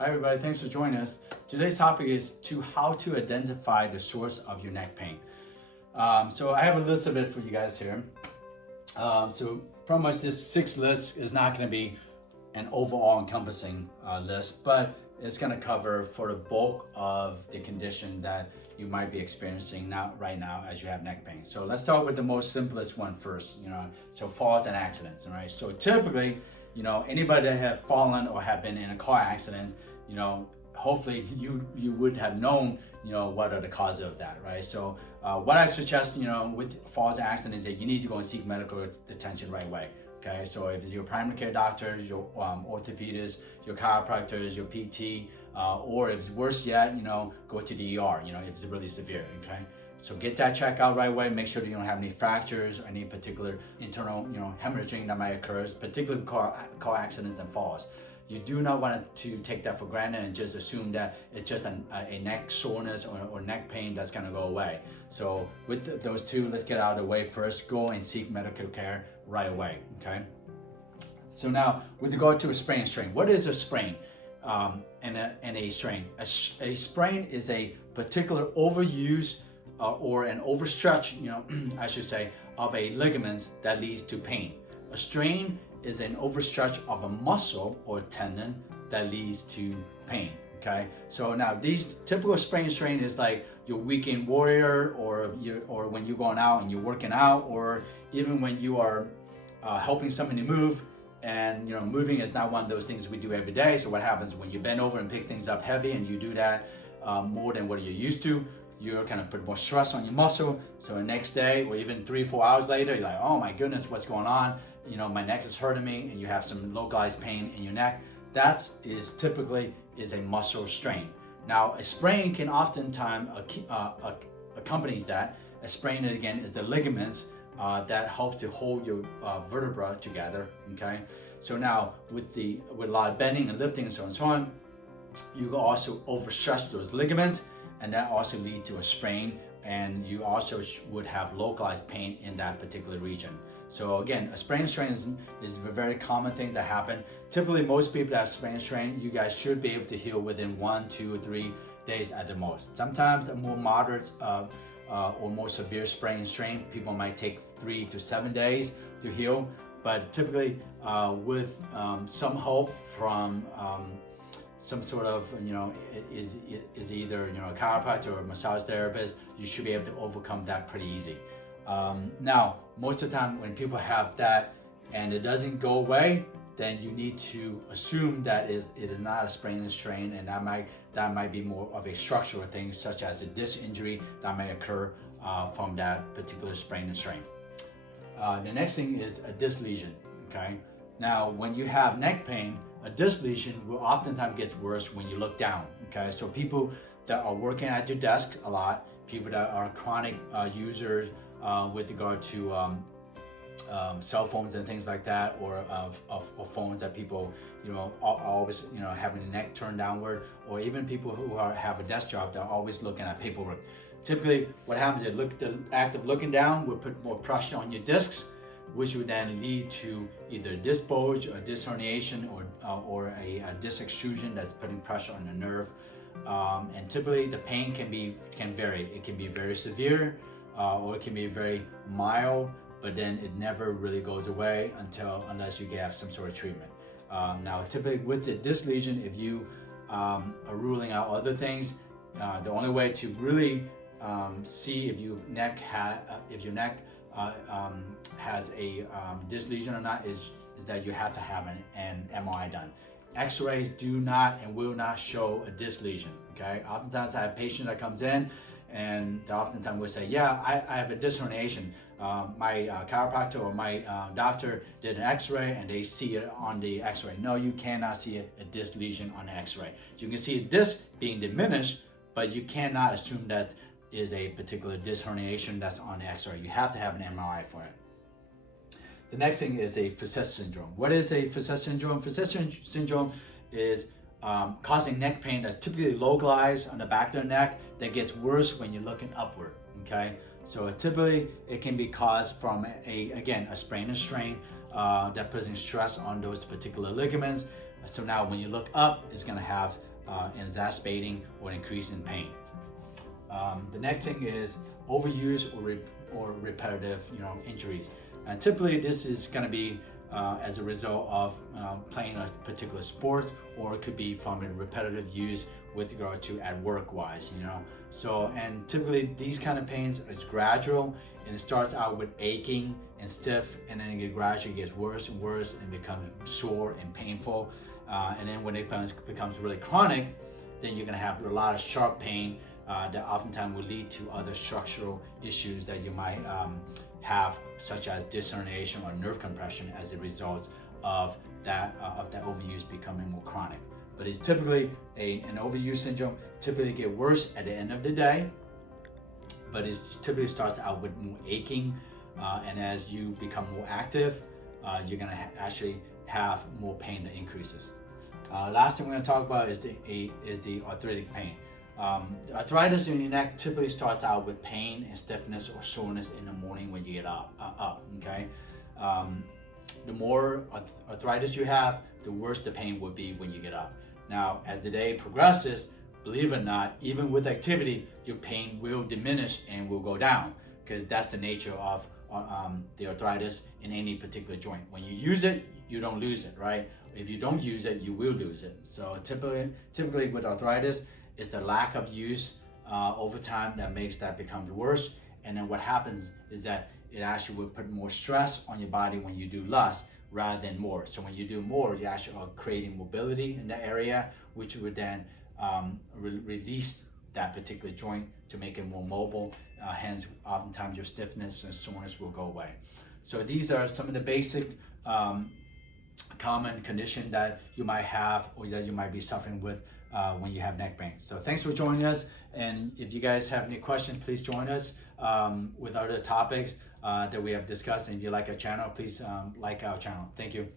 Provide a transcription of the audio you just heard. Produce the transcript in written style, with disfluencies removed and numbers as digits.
Hi everybody, thanks for joining us. Today's topic is how to identify the source of your neck pain. So I have a list of it for you guys here. So pretty much this 6 list is not going to be an overall encompassing list, but it's going to cover for the bulk of the condition that you might be experiencing right now as you have neck pain. So let's start with the most simplest one first, so falls and accidents, right? So typically, anybody that have fallen or have been in a car accident, hopefully you would have known, what are the causes of that, right? So what I suggest, with falls and accidents is that you need to go and seek medical attention right away. Okay, so if it's your primary care doctor, your orthopedist, your chiropractors, your PT, or if it's worse yet, go to the ER, if it's really severe, okay? So get that checked out right away, make sure that you don't have any fractures or any particular internal, hemorrhaging that might occur, particularly car accidents and falls. You do not want to take that for granted and just assume that it's just a neck soreness or neck pain that's gonna go away. So with those two, let's get out of the way first. Go and seek medical care right away, okay? So now, with regard to a sprain and strain, what is a sprain and a strain? A sprain is a particular overuse or an overstretch, I should say, of a ligament that leads to pain. A strain is an overstretch of a muscle or tendon that leads to pain, okay? So now these typical sprain and strain is like your weekend warrior or when you're going out and you're working out, or even when you are helping somebody move, and moving is not one of those things we do every day. So what happens when you bend over and pick things up heavy and you do that more than what you're used to, you're kind of put more stress on your muscle. So the next day or even 3-4 hours later, you're like, oh my goodness, what's going on? My neck is hurting me, and you have some localized pain in your neck. That is typically a muscle strain. Now, a sprain can oftentimes accompanies that. A sprain, again, is the ligaments that helps to hold your vertebra together, okay? So now, with a lot of bending and lifting and so on and so on, you can also overstretch those ligaments, and that also lead to a sprain, and you also would have localized pain in that particular region. So again, a sprain and strain is a very common thing that happen. Typically, most people that have sprain and strain, you guys should be able to heal within 1, 2, or 3 days at the most. Sometimes a more moderate or more severe sprain and strain, people might take 3 to 7 days to heal. But typically, with some help from some sort of, is either a chiropractor or a massage therapist, you should be able to overcome that pretty easy. Now, most of the time when people have that and it doesn't go away, then you need to assume that it is not a sprain and strain, and that might be more of a structural thing, such as a disc injury that may occur from that particular sprain and strain. The next thing is a disc lesion, okay? Now, when you have neck pain, a disc lesion will oftentimes get worse when you look down, okay? So people that are working at your desk a lot, people that are chronic users with regard to cell phones and things like that, or phones that people, always, having the neck turned downward, or even people who have a desk job, they're always looking at paperwork. Typically, what happens is the act of looking down will put more pressure on your discs, which would then lead to either disc bulge or disc herniation or a disc extrusion that's putting pressure on the nerve. And typically the pain can vary. It can be very severe or it can be very mild, but then it never really goes away unless you have some sort of treatment. Now, typically with the disc lesion, if you are ruling out other things, the only way to really see if your neck has a disc lesion or not is that you have to have an MRI done. X-rays do not and will not show a disc lesion, okay? Oftentimes I have a patient that comes in and they oftentimes will say, yeah, I have a disc herniation. My chiropractor or my doctor did an X-ray and they see it on the X-ray. No, you cannot see a disc lesion on the X-ray. You can see a disc being diminished, but you cannot assume that is a particular disc herniation that's on the X-ray. You have to have an MRI for it. The next thing is a Facet Syndrome. What is a Facet Syndrome? Facet Syndrome is causing neck pain that's typically localized on the back of the neck that gets worse when you're looking upward, okay? So typically it can be caused from a sprain and strain that puts stress on those particular ligaments. So now when you look up, it's gonna have exacerbating or increasing pain. The next thing is overuse or repetitive, injuries. And typically this is going to be as a result of playing a particular sport, or it could be from a repetitive use with regard to at work wise, So, and typically these kind of pains is gradual, and it starts out with aching and stiff, and then it gradually gets worse and worse and becomes sore and painful. And then when it becomes really chronic, then you're gonna have a lot of sharp pain that oftentimes will lead to other structural issues that you might have, such as disc herniation or nerve compression as a result of that overuse becoming more chronic. But it's typically an overuse syndrome typically get worse at the end of the day, but it typically starts out with more aching, and as you become more active, you're gonna actually have more pain that increases. Last thing we're gonna talk about is the arthritic pain. Arthritis in your neck typically starts out with pain and stiffness or soreness in the morning when you get up, okay? The more arthritis you have, the worse the pain will be when you get up. Now, as the day progresses, believe it or not, even with activity, your pain will diminish and will go down, because that's the nature of the arthritis in any particular joint. When you use it, you don't lose it, right? If you don't use it, you will lose it. So typically with arthritis, it's the lack of use over time that makes that become worse. And then what happens is that it actually will put more stress on your body when you do less rather than more. So when you do more, you actually are creating mobility in that area, which would then release that particular joint to make it more mobile. Hence, oftentimes your stiffness and soreness will go away. So these are some of the basic common condition that you might have or that you might be suffering with when you have neck pain. So thanks for joining us. And if you guys have any questions, please join us with other topics that we have discussed. And if you like our channel, please like our channel. Thank you.